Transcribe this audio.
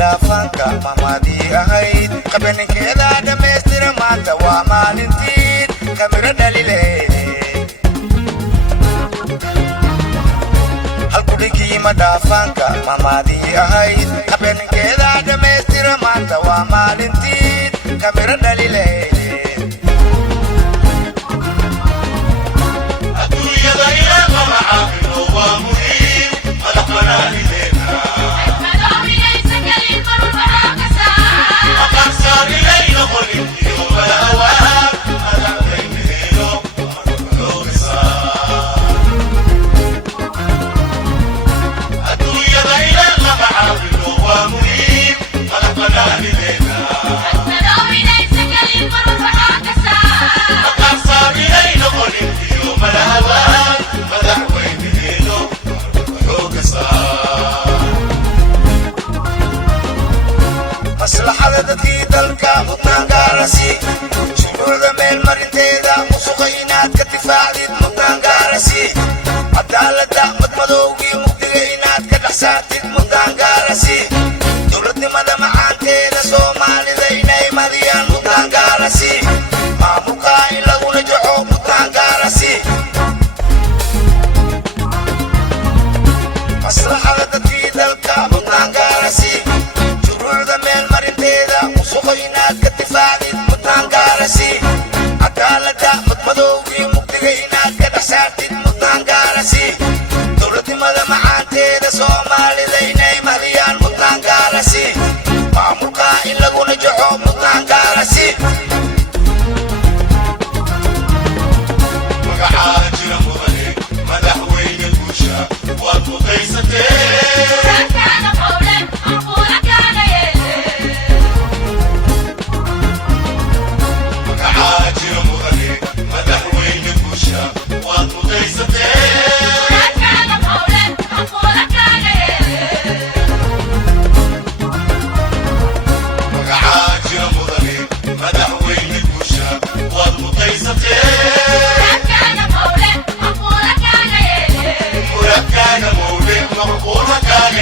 dhafanka mamadii ahayd qabaninkeeda dhamaystira maanta waa maalintiin kamiro dhalile halkudhigiima dhafanka mamadii ahayd qabaninkeeda dhamaystira maanta waa maalintiin kamiro dhalile maslaxada dadkii dalka mudnaan gaarasi shuruucda meel marinteeda musuqa inaad ka difaacdid mudnaan gaarasi cadaalada madmadowgii mugdiga inaad ka dhex saartid mudnaan gaarasi dowladnimada macaanteeda soomaalida inay madiyaan mudnaan gaarasi maamulka in laguna jaco mudnaan gaarasi maslaxada dadkii dalka mudnaan gaarasi inaad ka difaacdid mudnaan gaarasi cadaalada madmadowgii mugdiga inaad ka dhex saartid mudnaan gaarasi dowladnimada macaanteeda soomaalida inay madiyaan mudnaan gaarasi maamulka in laguna jaco mudnaan gaarasi magacaa jira mudane madaxweyne guusha waad mudaysatee مقبولة كان